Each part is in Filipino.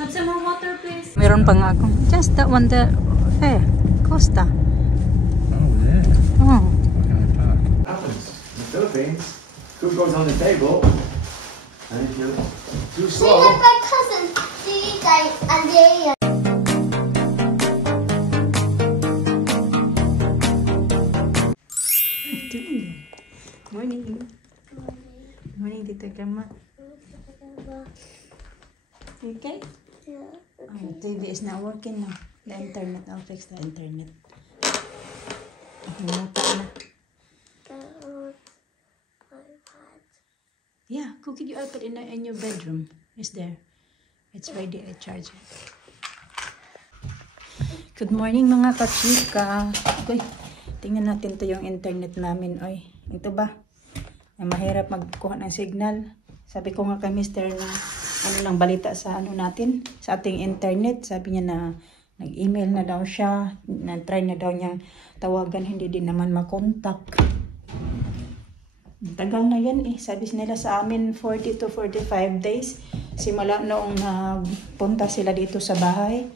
Have some more water, please. Meron pa nga ako. Just that one there. Hey, Costa. Oh, yeah. Oh. What kind of park? Happens in the Philippines. Food goes on the table, and if you're too See, slow. like my cousin, she like and they. Morning. Morning, Tita Kama. Okay? Yeah. Oh, TV is not working now. The internet, I'll fix the internet. Himuta na. Yeah, go get your iPad in your bedroom. It's there. It's ready. I charge it. Good morning mga kachika. Okay, tingnan natin to yung internet namin. Oy, ito ba? Mahirap magkuha ng signal. Sabi ko nga kay Mr. na ano lang balita sa ano natin, sa ating internet. Sabi niya na nag-email na daw siya, na-try na daw niyang tawagan, hindi din naman makontak. Tagal na yan eh. Sabi nila sa amin 40 to 45 days. Simula noong nagpunta sila dito sa bahay.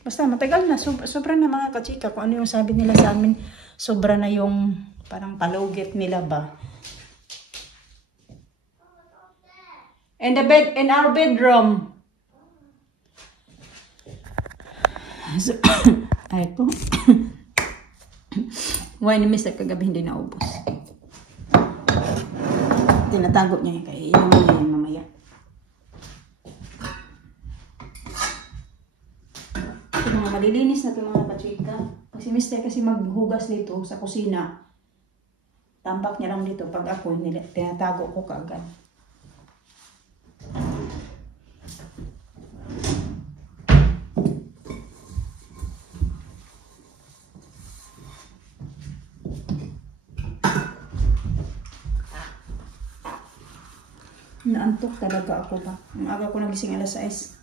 Basta matagal na. Sobra na mga kachika. Kung ano yung sabi nila sa amin, sobra na yung parang palugit nila ba. In the bed, in our bedroom. So, ay po. Why ni Mr. kagabi hindi naubos? Tinatago niya yung kaya inom niya yung mamaya. So, mga malilinis na ito mga kachika. Kasi Mr. kasi maghugas dito sa kusina. Tambak niya lang dito. Pag ako, tinatago ko kaagad. Naantok talaga ako ba? Ang aga ko nagising alas 6.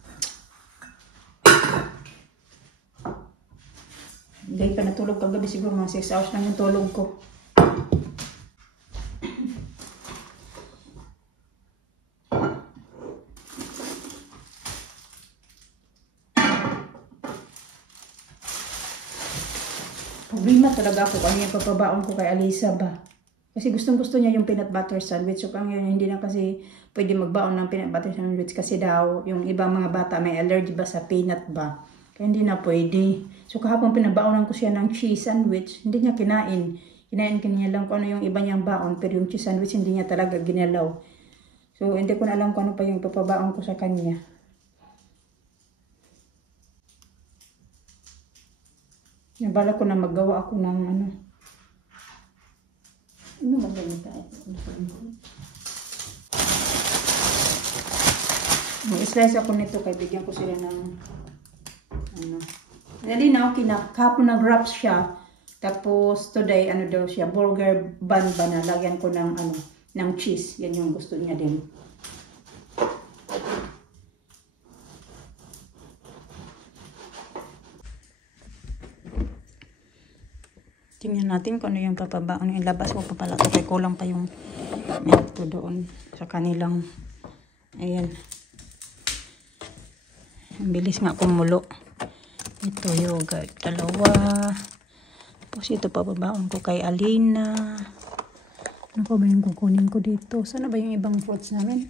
Hindi pa natulog kagabi, siguro mga 6 hours lang yung tulog ko. Problema talaga ako kung ano yung papabaon ko kay Alisa ba. Kasi gustong-gusto niya yung peanut butter sandwich. So, kung yun, hindi na kasi pwede magbaon ng peanut butter sandwich kasi daw, yung ibang mga bata may allergy ba sa peanut ba. Kaya hindi na pwede. So, kahapon pinabaonan ko siya ng cheese sandwich. Hindi niya kinain. Kinain niya lang kung ano yung iba niyang baon. Pero yung cheese sandwich, hindi niya talaga ginalaw. So, hindi ko na alam kung ano pa yung papabaon ko sa kanya. Nabala ko na maggawa ako ng ano. Ano ba ganun tayo? Mag-slice ako nito kaya bigyan ko sila ng ano. Dali na okay na. Kahapon nag-wraps siya. Tapos today ano daw siya, burger bun ba na lagyan ko ng ano, ng cheese. Yan yung gusto niya din. Tingnan natin kung ano yung papabaon. Ilabas ko pa pala. Kaya kulang pa yung ito doon sa kanilang. Ayan. Ang bilis nga kumulo. Ito yogurt. Dalawa. Tapos ito papabaon ko kay Alina. Ano pa ba yung kukunin ko dito? Sana ba yung ibang fruits namin?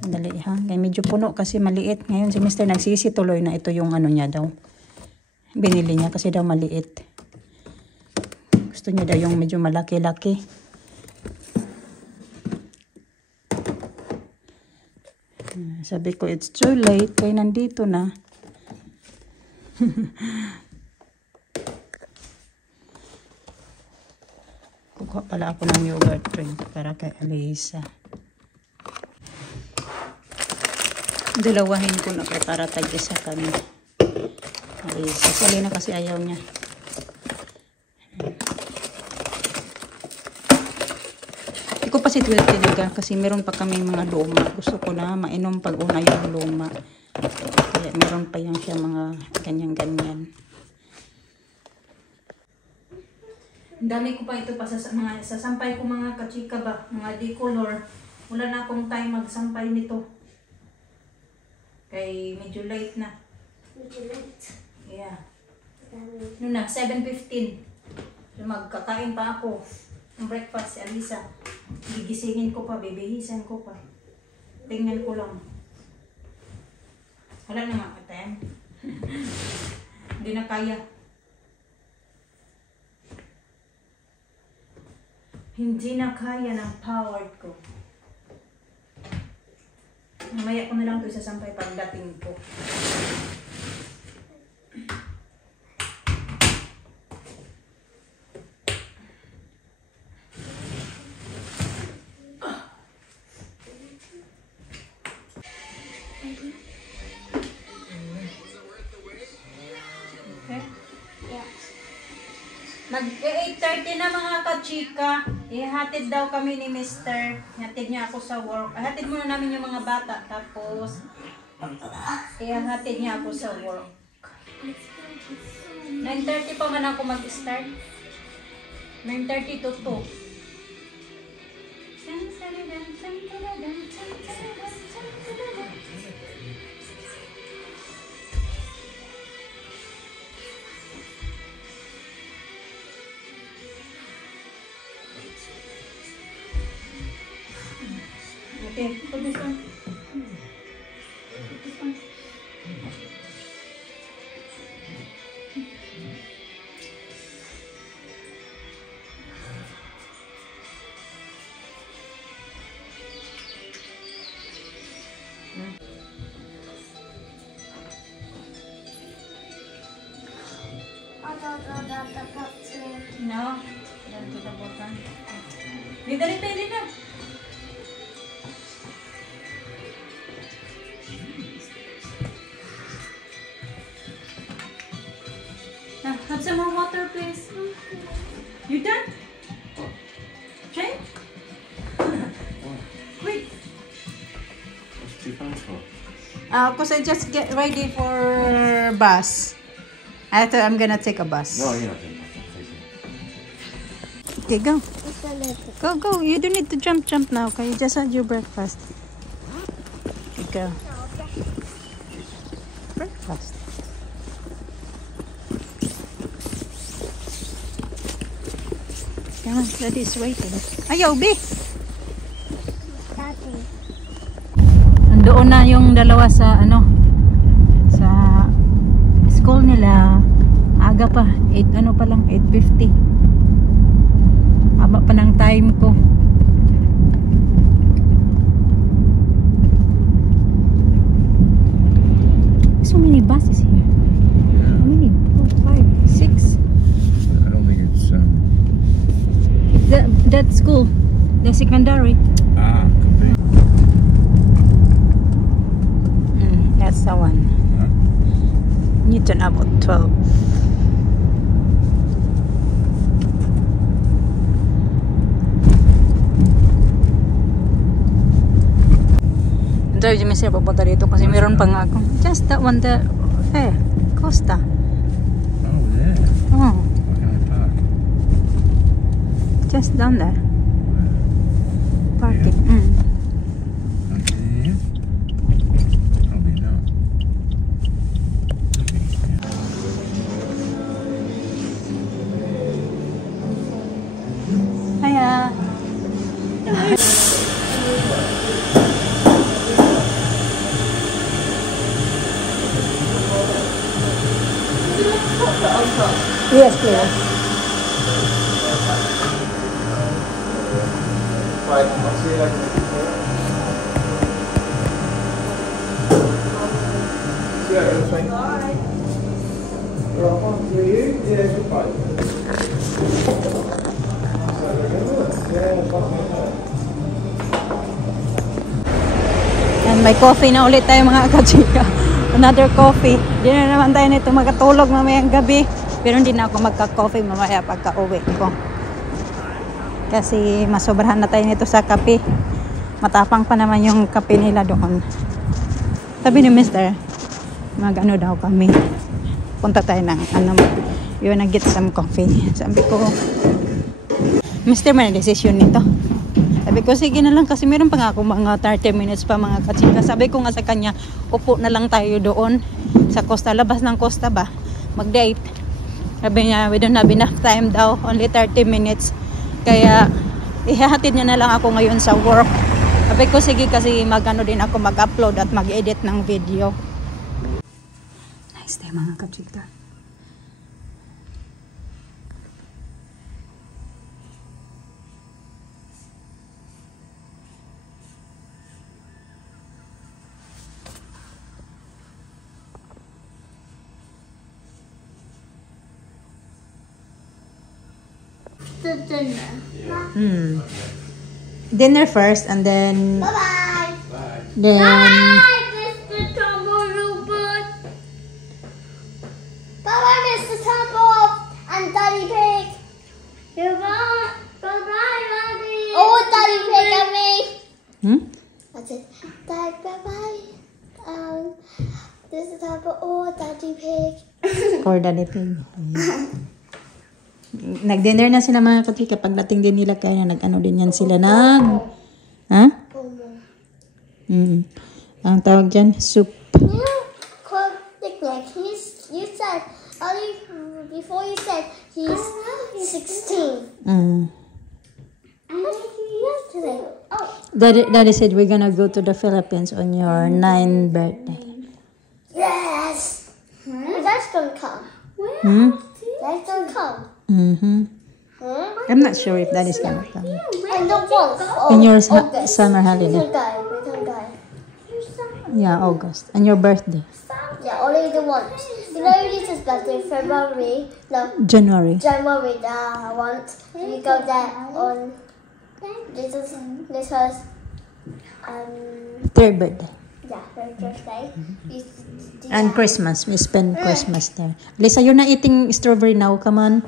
Dali ha. Kaya medyo puno kasi maliit. Ngayon si Mr. nagsisi tuloy na ito yung ano niya daw. Binili niya kasi daw maliit. Gusto niya daw yung medyo malaki-laki. Sabi ko, it's too late. Kaya nandito na. Kukuha pala ako ng yogurt drink para kay Alisa. Dalawahin ko na kaya para tag-isa kami. Alisa. Sali na kasi ayaw niya. Ko pa si talaga kasi meron pa kami mga luma. Gusto ko na mainom pag una yung luma. Kaya meron pa yan siya mga ganyan-ganyan. Dami ko pa ito pa sa mga sasampay ko mga kachika ba, mga decolor. Wala na akong time magsampay nito. Kay medyo late na. Would you like? Yeah. Noon na, 7:15. So, magkakain pa ako. Ang breakfast si Alisa. Gigisingin ko pa, bibihisan ko pa. Tingnan ko lang. Wala na mga katayan. Hindi na kaya. Hindi na kaya ng power ko. Mamaya ko na lang ito isasampay pagdating ko. Okay? Yeah. Mag-8:30 na mga kachika. Ihatid daw kami ni Mr. Ihatid niya ako sa work. Ihatid muna namin yung mga bata. Tapos, ihatid niya ako sa work. 9:30 pa man ako mag-start. 9:30 to 2. Okay, put this one. Put this one. No, don't do the button. Dali na. Have some more water, please. You done? Change? Quick. What's 2 pounds for? Because I just get ready for bus. I thought I'm gonna take a bus. No, you're not doing that. Okay, go. Go. You don't need to jump now. Okay, you just had your breakfast. Okay, go. Breakfast. Come on, Daddy's waiting. Ayaw, B. Daddy. Andoon na yung dalawa sa sa school nila. Aga pa, 8:50. Haba pa ng time ko. So many buses here. Yeah. How many? 4, 5, 6. I don't think it's That school, the secondary. could be. That's the one. Huh? Newton about 12. Drive si Mr. papunta dito kasi meron pa nga ako. Just that one there. Costa. Oh, there. Oh, Where can I park? just down there. Park it. Okay. Probably not. Hiya. Yes, please. Right, I'll see you later. See you later, thank you. Bye. Right, on to you. Yeah, goodbye. And may coffee na ulit tayo mga kachika. Another coffee. Di na naman tayo nito makatulog mamayang gabi. Pero hindi na ako magka-coffee mamaya pagka uwi ko. Kasi masobrahan na tayo nito sa kape. Matapang pa naman yung kape nila doon. Sabi ni Mr. Mag-ano daw kami. Punta tayo ng you wanna get some coffee. Sabi ko, Mr. may desisyon nito. Sabi ko, sige na lang kasi meron pa nga ako mga 30 minutes pa mga kachika. Sabi ko nga sa kanya, upo na lang tayo doon sa costa, labas ng costa ba, mag-date. Sabi niya, we don't have enough time daw, only 30 minutes. Kaya, ihahatid niya na lang ako ngayon sa work. Sabi ko, sige kasi mag-ano din ako, mag-upload at mag-edit ng video. Nice day mga kachika. The dinner. Dinner first and then Bye-bye. then Bye, Mr. Tumble Robot. Bye-bye, Mr. Tumble and Daddy Pig. Goodbye. Bye-bye, Daddy. Oh, Daddy Pig and me. That's it. Dad, bye-bye. Mr. Tumble or Daddy Pig. or Daddy Pig. Nag-dinner na sila mga kachika. Pagdating din nila kaya nag-ano din yan sila ha? Ang tawag dyan, soup. You said, before you said he's 16. Daddy said we're gonna go to the Philippines on your 9th birthday. Yes! That's gonna come. That's gonna come. I'm not sure if that is gonna come. And the once. In your August. summer We holiday. can go. We can go. Yeah, August. And your birthday. Yeah, only the once. You know Lisa's birthday, February. No, January. January. Once. You go there on Lisa's Third birthday. yeah, very birthday. You do And that. Christmas. We spend Christmas there. Lisa, you're not eating strawberry now. Come on.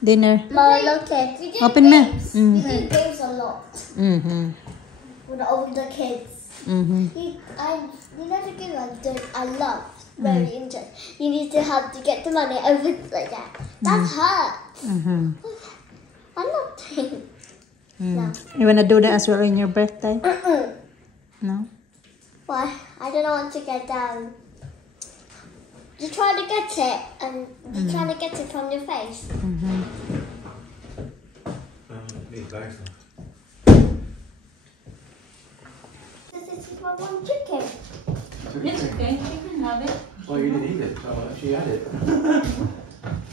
Dinner. My little kid. We do Open me. games. We do games a lot with the older kids. You know the game I love, very interesting. You need to have to get the money over like that. That hurts. I'm not doing. No. You wanna do that as well in your birthday? No? Why? I don't want to get down. You try to get it, and you try to get it from your face. Need bags now. This is my one chicken. It's okay. You can have it. Oh, you didn't eat it. Oh, she had it.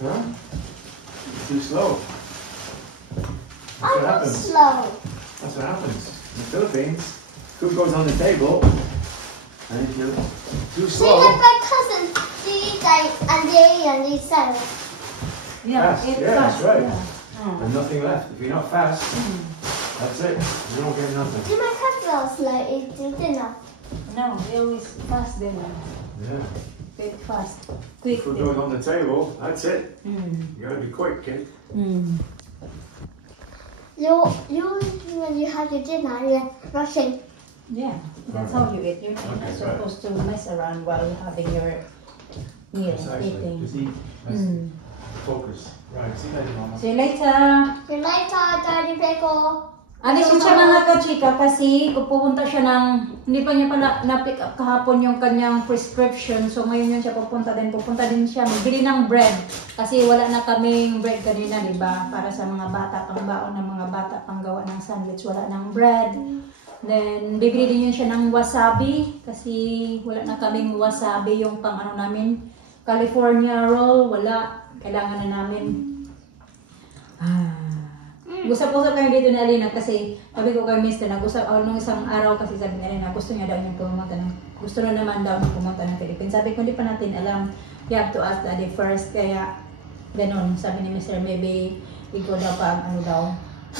Huh? Too slow. That's what I'm not happens. slow. That's what happens. In the Philippines, food goes on the table, and if you're too See, slow, like my cousins, these days, and these days. fast. Yeah, that's right. And nothing left. If you're not fast, that's it. You don't get nothing. Do my cousins are slow eating dinner? No, they always fast dinner. Yeah. Big fast. Quick Food dinner. goes on the table, that's it. You gotta be quick, kid. You when you have your dinner, you're rushing. Yeah, that's how you eat. You're not Okay, supposed to mess around while you're having your meal, Precisely. eating. Just eat. That's focus. Right, see you later, Mama. See you later. Good night, Daddy Pickle. Alis siya mga kachika kasi pupunta siya ng, hindi pa niya pala na-pick up kahapon yung kanyang prescription. So ngayon yun siya pupunta din siya magbili ng bread. Kasi wala na kaming bread kanina, di ba? Para sa mga bata, pang baon ng mga bata, pang gawa ng sandwich, wala ng bread. Then bibili din yun siya ng wasabi kasi wala na kaming wasabi yung pang ano namin. California roll, wala. Kailangan na namin. Usap-usap kami dito ni Alina kasi sabi ko kay Mr. nag-usap nung isang araw kasi sabi ni Alina gusto niya daw niyang pumunta gusto na naman daw niyang pumunta ng Philippines. Sabi ko hindi pa natin alam, you have to ask Daddy first, kaya ganun sabi ni Mr. maybe ikaw daw pa ano daw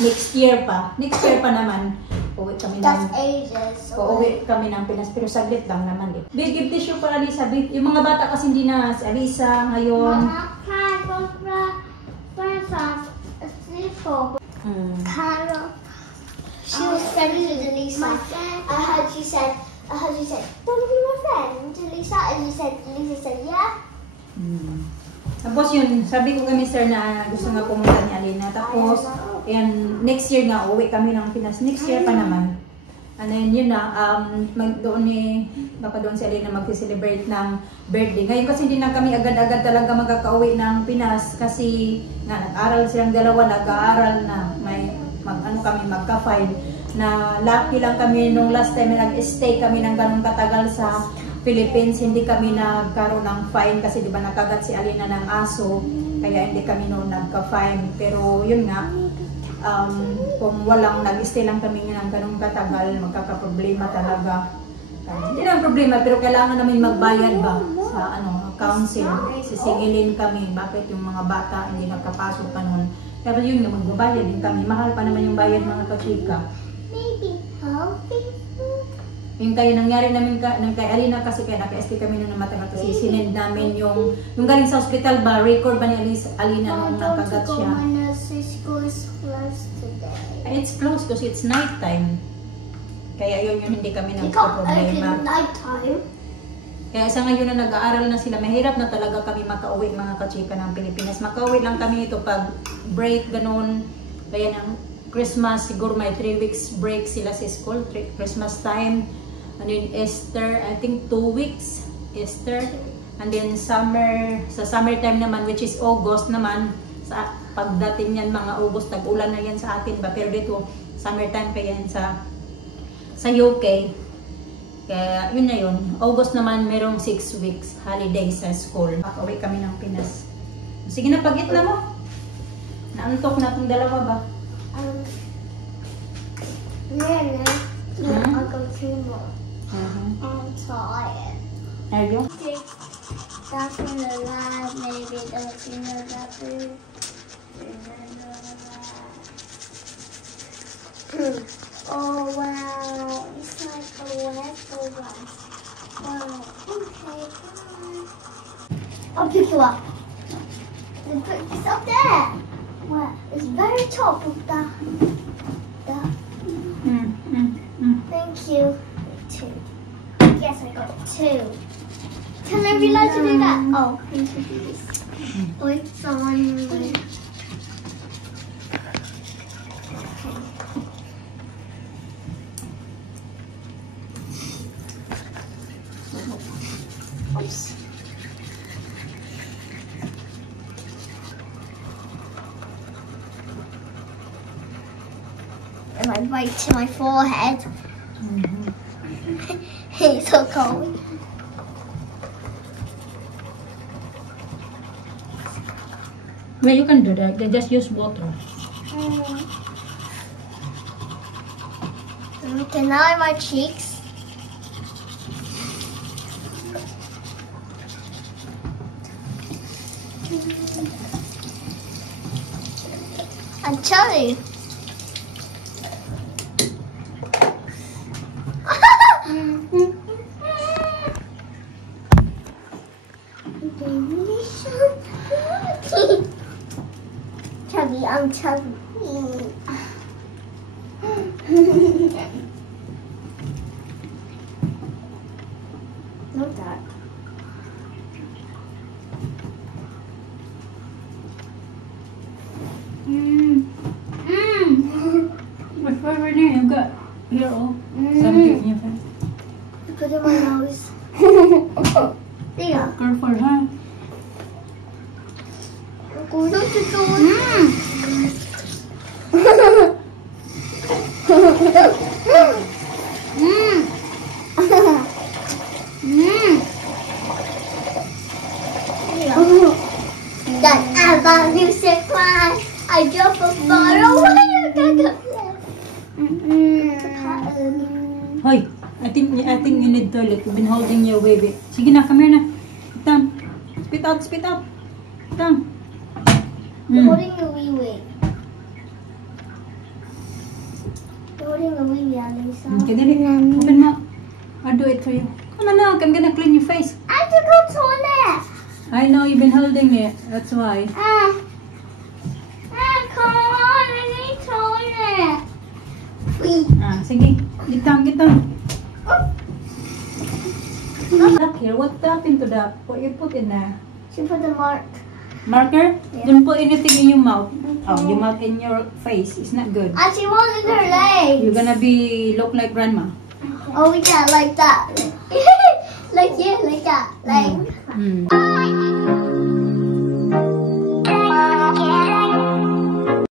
next year pa naman uuwi kami That's ng ages. uuwi kami ng Pinas pero saglit lang naman eh. Big gift tissue para Alisa, yung mga bata kasi hindi na si Alisa ngayon. Carol. She was friendly with Lisa. I heard you said, want to be my friend, Lisa? And Lisa said, yeah. Tapos yun, sabi ko kay Mr. na gusto nga pumunta ni Alina. Tapos, yan, next year nga, uwi kami ng Pinas. Next year pa naman. And then yun na, baka doon si Alina mag-celebrate ng birthday. Ngayon kasi hindi na kami agad-agad talaga magkakauwi ng Pinas kasi nga, nag-aral silang dalawa, nag-aaral na, magka-file. Na lucky lang kami nung last time na nag-stay kami ng ganong katagal sa Philippines, hindi kami nagkaroon ng fine kasi di ba nakagat si Alina ng aso, kaya hindi kami noon nagka-fine. Pero yun nga, kung walang nag-stay lang kami ng ganong katagal, magkakaproblema talaga. Hindi naman problema, pero kailangan namin magbayad ba sa council. Sisingilin kami, bakit yung mga bata hindi nagkapasok pa noon. Pero yun nga, magbabayad din kami. Mahal pa naman yung bayad mga kachika. Maybe helping. Yung kaya nangyari namin kay Alina kasi kaya naka-ST kami nung matagal kasi sinend namin yung galing sa hospital ba, record ba ni Alina nung nakagat siya. It's closed kasi it's night time. Kaya yun yung hindi kami nagka-problema. Kaya sa ngayon na nag-aaral na sila, mahirap na talaga kami makauwi mga kachika ng Pilipinas. Makauwi lang kami ito pag break, ganun. Kaya ng Christmas, siguro may 3 weeks break sila sa school, Christmas time. And then Easter, I think 2 weeks, Easter. And then summer, sa summertime naman, which is August naman, sa pagdating yan mga August, tag-ulan na yan sa atin ba. Pero dito, summertime pa yan sa UK. Kaya yun na yun. August naman, merong 6 weeks holiday sa school. Makauwi kami ng Pinas. Sige na, pag-eat na mo. Naantok na itong dalawa ba? I'll go 2 more. I'm tired. There you go. That's in the lab, maybe that's in the bathroom. Oh wow, it's like a leftover. Wow, okay, bye. I'll pick you up. It's up there. What? It's very top of the. Thank you. 2. Yes, I got 2. Can I realize to do that? Oh, I need to do this. Wait, someone. Oops. And I bite to my forehead. It's so cold. Well, you can do that. They just use water. Okay, now my cheeks. I'm telling you. Chubby, I'm chubby. Not that. What's over there? You've got here, something in your face. Put it in my nose. There you go. Careful, huh? That ever music class, I drop a bottle. Hoy, I think you need toilet. You've been holding your baby. Sige na, come here na. Tam. Spit out. Tam. Holding the wee wee. Holding the wee wee, Alisa. Okay, dali. Open mo. I'll do it for you. Come on now, I'm gonna clean your face. I have to go toilet. I know you've been holding it. That's why. Come on, I need toilet. Sige. Get down. Look here, what happened to that? What you put in there? She put the mark. Marker? Yeah. Don't put anything in your mouth. Oh, your mouth in your face. It's not good. And she wanted her legs. You're gonna be look like grandma. Oh, we can't like that. Like you, like that. Like. Mm.